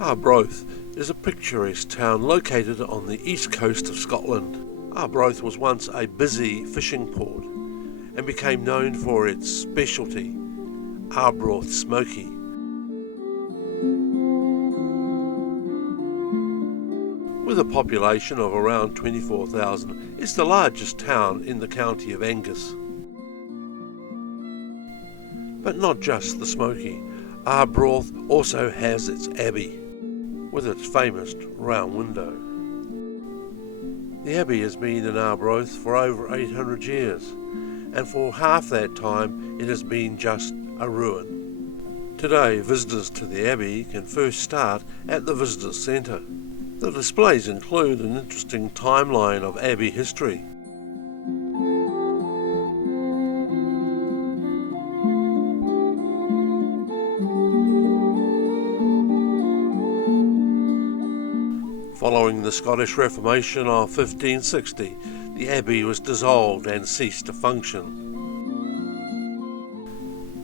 Arbroath is a picturesque town located on the east coast of Scotland. Arbroath was once a busy fishing port and became known for its specialty, Arbroath smoky. With a population of around 24,000, it's the largest town in the county of Angus. But not just the smoky. Arbroath also has its abbey, with its famous round window. The abbey has been in Arbroath for over 800 years, and for half that time it has been just a ruin. Today, visitors to the abbey can first start at the Visitors Centre. The displays include an interesting timeline of abbey history. Following the Scottish Reformation of 1560, the abbey was dissolved and ceased to function.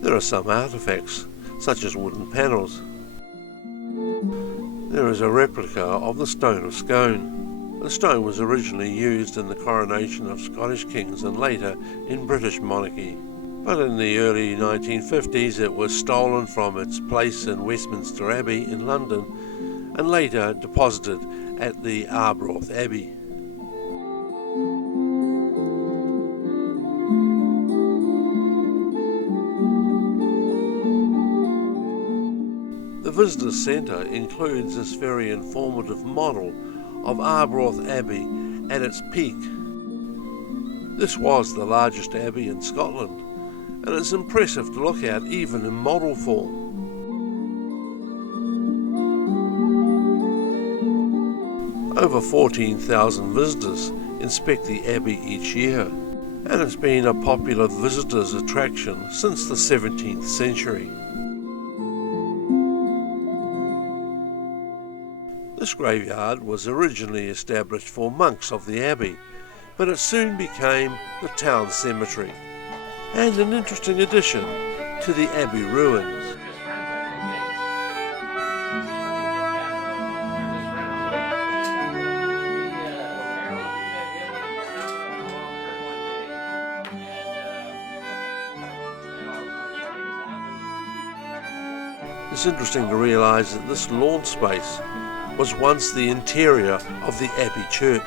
There are some artefacts, such as wooden panels. There is a replica of the Stone of Scone. The stone was originally used in the coronation of Scottish kings and later in British monarchy. But in the early 1950s it was stolen from its place in Westminster Abbey in London and later deposited at the Arbroath Abbey. The Visitors Centre includes this very informative model of Arbroath Abbey at its peak. This was the largest abbey in Scotland, and it's impressive to look at even in model form. Over 14,000 visitors inspect the abbey each year, and it's been a popular visitors' attraction since the 17th century. This graveyard was originally established for monks of the abbey, but it soon became the town cemetery, and an interesting addition to the abbey ruins. It's interesting to realise that this lawn space was once the interior of the Abbey Church,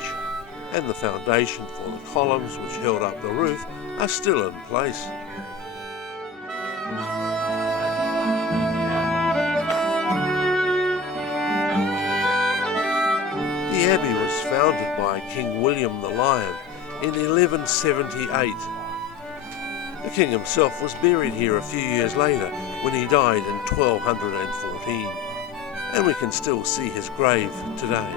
and the foundation for the columns which held up the roof are still in place. The Abbey was founded by King William the Lion in 1178. The king himself was buried here a few years later when he died in 1214, and we can still see his grave today.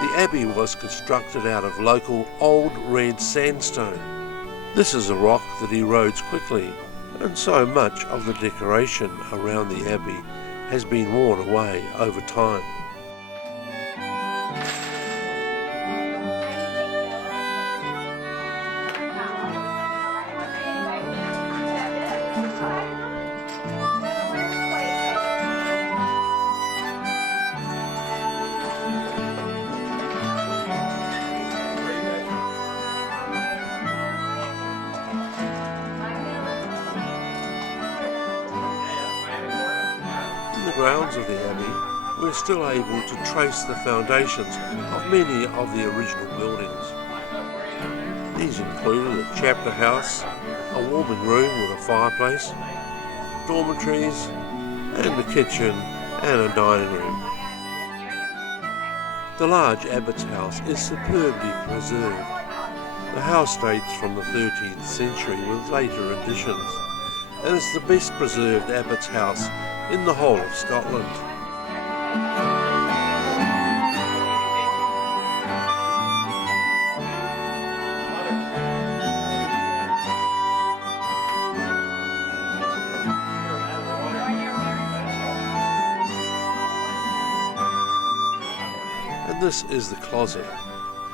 The abbey was constructed out of local old red sandstone. This is a rock that erodes quickly, and so much of the decoration around the abbey has been worn away over time. In the grounds of the abbey, we're still able to trace the foundations of many of the original buildings. These included a chapter house, a warming room with a fireplace, dormitories, and a kitchen and a dining room. The large abbot's house is superbly preserved. The house dates from the 13th century with later additions, and is the best preserved abbot's house in the whole of Scotland. This is the closet,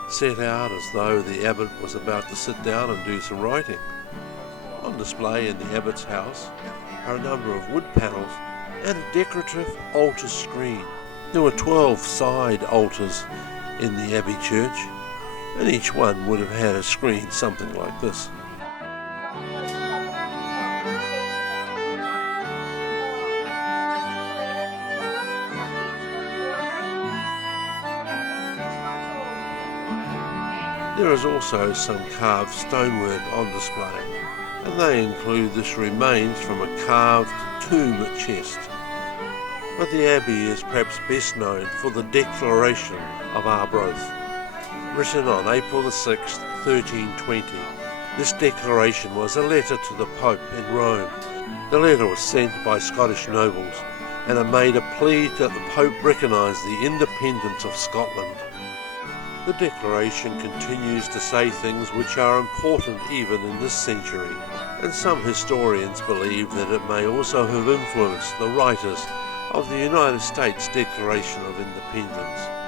set out as though the abbot was about to sit down and do some writing. On display in the abbot's house are a number of wood panels and a decorative altar screen. There were 12 side altars in the abbey church, and each one would have had a screen something like this. There is also some carved stonework on display, and they include this remains from a carved tomb chest. But the abbey is perhaps best known for the Declaration of Arbroath, written on April the 6th, 1320. This declaration was a letter to the Pope in Rome. The letter was sent by Scottish nobles, and it made a plea that the Pope recognise the independence of Scotland. The Declaration continues to say things which are important even in this century, and some historians believe that it may also have influenced the writers of the United States Declaration of Independence.